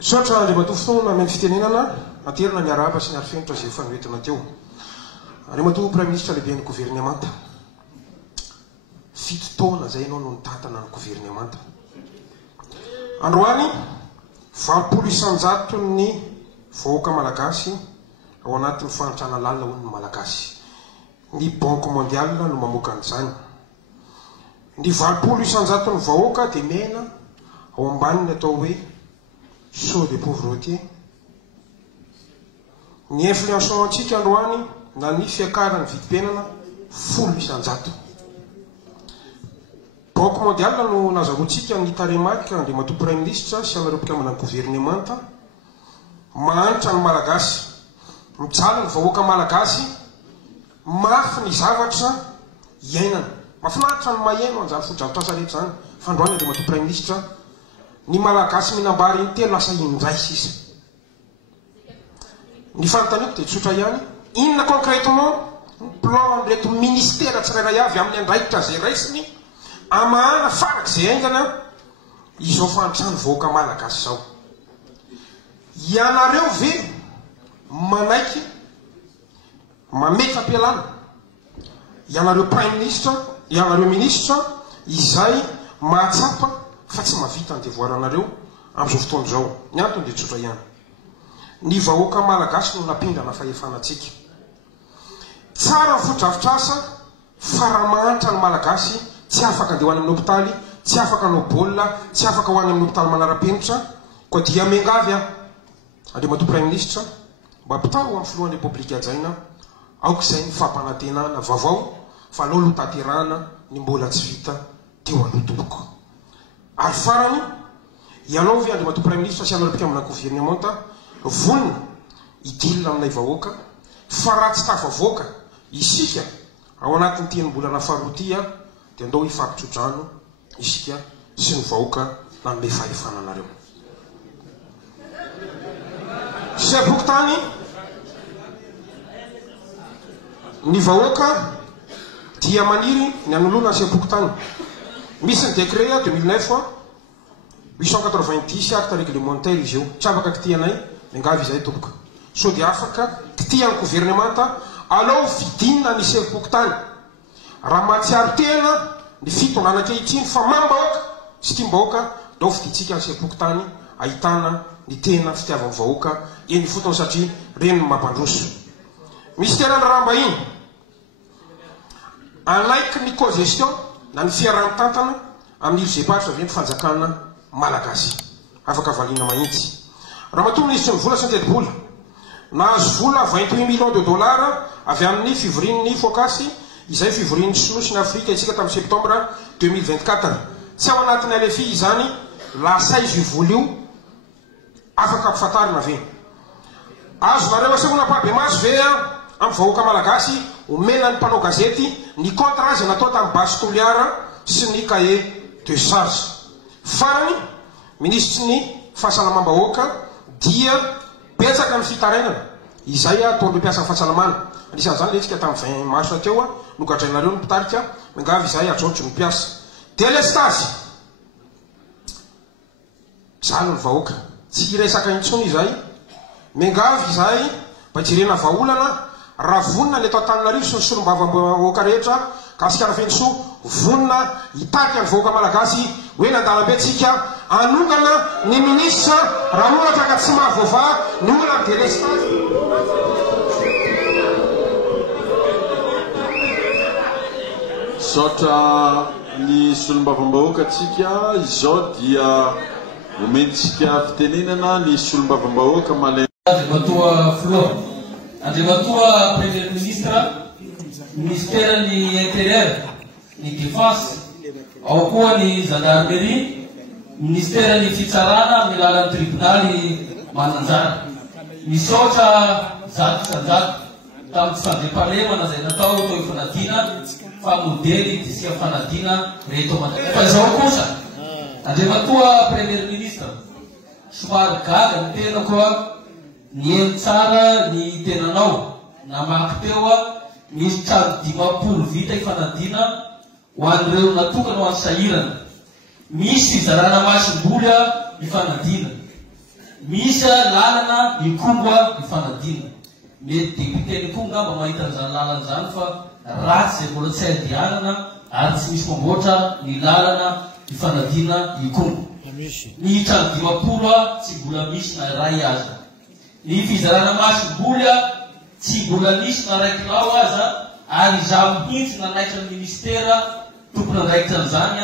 Sotra Andriamatoa fotoana amin'ny fitenenana aterina ny araba sy ny arifenitra izay fanoentina teo. Andriamatoa Prime Ministre lehibe ny gouvernemanta. 7 taona zay ianao no nitantana ny gouvernemanta. Androany 20% ny vahoaka malagasy ao anatin'ny fanatrana lalina ho ny malagasy. Ny Banque mondiale no mamoaka an'izany. Ny 20% ny vahoaka dia mena ao ambaniny atao hoe saut de pauvreté. Ny influençant antsika androany na ny fiakarany vidim-piainana 10%. Banque mondiale no nazahoantsika ny taremarika Andriamatoa Prime Ministre sy anareo mpikambana ny gouvernemanta mahantra ny malagasy, mijaly ny vahoaka malagasy, mafy ny zavatra iainana. Mahafinaritra ny maheno anjany fodrafitrasa rehetra zany. Fandroany Andriamatoa Prime Ministre ny malagasy minambary ny telo lasa indray sisa. Ny fanontaniako dia tsotra ihany, inona concrètement plan reto ministère tsirairay avy amin'ny andraikitra zay raisiny amahana farak'izay aingana izao fanotrano vahoaka malagasy zao. Ianareo ve manaiky mameta-pialana, ianareo Prime Ministre, ianareo Ministre izay mahatsapa fa tsy mavita ny devoiranareo amin'izao fotoana izao. Ny antony dia tsotra ihany, ny vahoaka malagasy no napindrana fahefanantsika. Tsara ny fodrafitrasa fa raha mahantra ny malagasy tsy afaka andeha ho any amin'ny hôpitaly, tsy afaka hanao baolina, tsy afaka ho any amin'ny hôpitaly manara-penitra, koa dia miangavy a Andriamatoa Prime Ministre mba ampitao amin'ny filohan'ny Repoblika hajaina aok'izay ny fampanantenana vaovao fa aleo aloha tanterahana ny mbola tsy vita teo aloha tompoko. Ary farany ianao ve Andriamatoa Prime Ministre sy anareo mpikambana gouvernemanta vonona idilina aminay vahoaka fa raha tsy tafavoaka isika ao anatin'ny tenim-bolana faharotia dia andao hifampitsodrano isika sy ny vahoaka nanome fahefananareo. Sy abokotany ny vahoaka dia maniry ny anoloana sy abokotany. Misy ny décret 2009 890 acte réglementaire izy io. Tsy afaka kitianay miangavy izay tomboka. So dia afaka kitian'ny gouvernemanta alao vidinina ny sy abokotany. Raha mahatsiaro tena ny fitondrana ankehitriny fa mambahoaka sy tiam-bahoaka dao fiditsika ny sy abokotany ahitana ny tena fitiavan'ny vahoaka eny fotony satria reny mampandroso. Ministère ny rahambahiny anaiky ny co-gestion na ny fiarahantantana amin'ny irozepatra avy ny fanjakana malagasy afaka valiana mahitsy. Raha matoa ministre ny vola sy ny teti-bola nahazo vola 28 millions de dollars avy amin'ny fivorian'ny fokasy izay fivorian'ny Sinoa ny Afrika isika tamin'ny septembre 2024. Tsy ao anatin'ny LFI izany lasa izy vola io afaka ampifantarina ve. Azonareo asehona pabe maso ve amin'ny vahoaka malagasy omena ny mpanao gazety ny contrat zay natao tamin'ny base toliara sy ny cahier de charge. Farany ministre ny fahasalamam-bahoaka dia betsaka ny fitarainana izay ataon'ireo mpiasa fahasalamana. Anisan'izany letsika tamin'ny 20 mars teo nogadrainareo ny mpitarika miangavy izay ajaotro ny mpiasa. Delestage zany ny vahoaka tsy resaka intsony izay miangavy izay mba jirena vaolana raha vonina ny atao Antananarivo sy ny solombavam-bahoaka rehetra kasikara fensoa vonina hitaky ny vahoaka malagasy hoe nandalambe tsika anongana ny ministre raha ohatra ka tsy mahavaova ny olona delestage. Sotra ny solombavam-bahoaka atsika izao dia omentsika fitenenana ny solombavam-bahoaka malaina. Andriamatoa Flora, Andriamatoa Premier Ministre, Ministère ny Intérieur, ny Défense, ao koa ny Gendarmerie, Ministère ny Fitsarana amin'ny alalan'ny tribunaly mananjara. Misaotra zato sanjato tamin'ny fandriam-pahalemana izay natao tao hifanadina fa modely disia fanadina reto Madagasikara. Fa izao kosa Andriamatoa Premier Ministre, somary gaga ny tena koa nieny tsara ny tenanao namaky teo misy trano 500 vita hifanadina ho an'ireo natokana ho any sahirana misy fizarana masim-bola ifanadina, misy lalana ikomba ifanadina. Mety depiteny koa ngamba mahita an'izany lalana zany fa ratsy zay mbola tsy adianana ary tsy misy mamboatra ny lalana ifanadina ikomba. Ny trano dimapolo tsy mbola misy na ray aza. Ny fizarana masim-bola tsy mbola misy na raiky lao aza, ary zaho mihitsy nanaitra ny ministera tompony andraikitra an'izany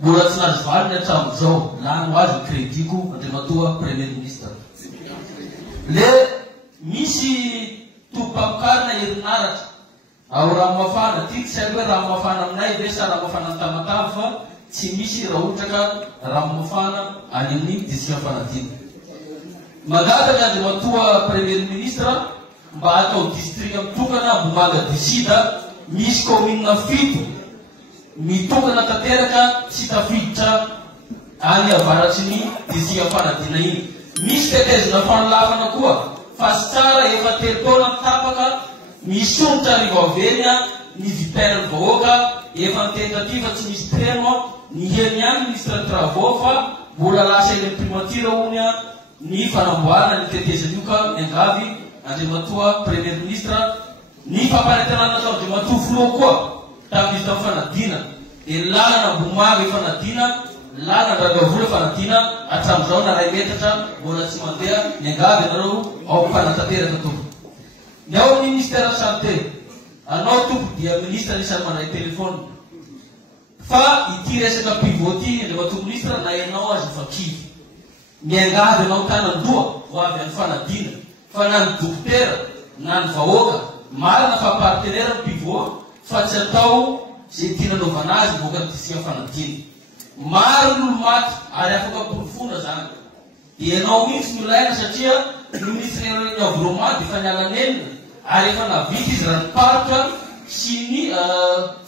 mbola tsy nazo valiny hatramin'izao. Lano azy ny krediko Andriamatoa Premier Ministre. Le misy tompam-pakarina herinaratra ao Ranomafana, ty tsy haiko hoe Ranomafana aminay ve sa Ranomafana ny Tamatavy, fa tsy misy raha ohatra ka Ranomafana any amin'ny district fanadina. Magataka Andriamatoa Premier Ministre mba atao district mitokana Bomanga du Sud, misy commune 7 mitokana tanteraka tsy tafiditra any avaratry ny district fanadina iny. Misy tetezina fanalafana koa fa sy tsara efa 3 taona mitapaka misonitra arivo aveny ny vipera ny vahoaka efa ny tentativa tsy misy treno ny heny any ministre travaux fa mbola lasa eny primature hony ny fanamboarana ny tetezana io ka miangavy Andriamatoa Premier Ministre. Ny fampanentanana atao Andriamatoa Filoha koa tamin'izy tamin'ny fanadina dia lalana Bomanga fanadina, lalana Dragavola fanadina, hatramin'izao na ray metatra mbola tsy mandeha. Miangavy ianareo ao mpanantanteraka tompo. Ny ao amin'ny ministère santé, anao tompo dia ministre anisany mandray telefôny fa ity resaka pivot ty Andriamatoa Ministre na ianao azy fa kivy. Miangavy anao tanandoha ho avy amin'ny fanadina fa na ny dokotera na ny vahoaka marina fa partenaire ny pivot fa tsy atao zay tia nanaovana azy voaka ny district fanadina. Maro ny olo maty ary afaka porofona zany. Dia ianao mihitsy milaina satria ny ministre ny environnement dia fa nialana enina ary efa navita izy raha ny parka sy ny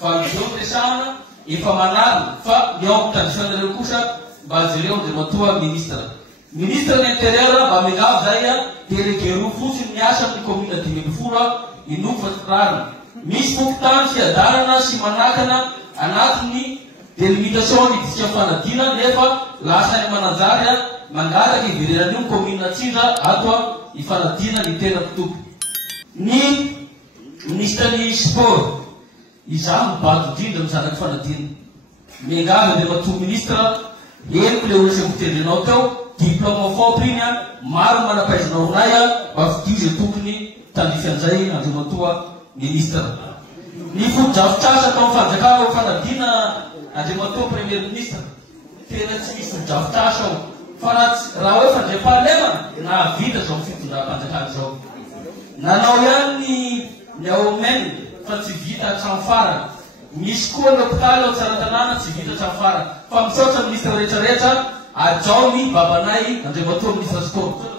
valideo ampiasana efa manarina fa ny ao traditionnel kosa mba azy ireo Andriamatoa Ministre. Ministre ny intérieur mba miangavy zay délégué roa fotsiny miasa amin'ny commune 10 inoko fa rarina. Misy fokontany fiadarana sy manakana anatin'ny délimitation ny district fanadina nefa lasa ny mananjary mangataka iverenan'io ny commune Tsinja ato ifanadina ny tena tompo. Ny ministre ny sport izany mibato indrindra mizanaky fanadina. Miangavy Andriamatoa Ministre eniko le olo semotendrinao teo diplôme fort iny maro manapaizanao ronay mba fidio zay tokony tandrifian'izay Andriamatoa Ministre. Ny fotodrafitrasa atao fanjakana ao fanadina Andriamatoa Premier Ministre tena tsy misy fotodrafitrasa ao fa raha hoe fandriam-pahalemana na vita zao fitondram-panjakana zao. Nanao ihany ny ao meny fa tsy vita hatramy farany. Misy koa ny hôpitaly ao Tsaratanàna tsy vita hatramy farany fa misaotra ministre rehetrarehetra ajao ny babanay Andriamatoa Ministre Sport.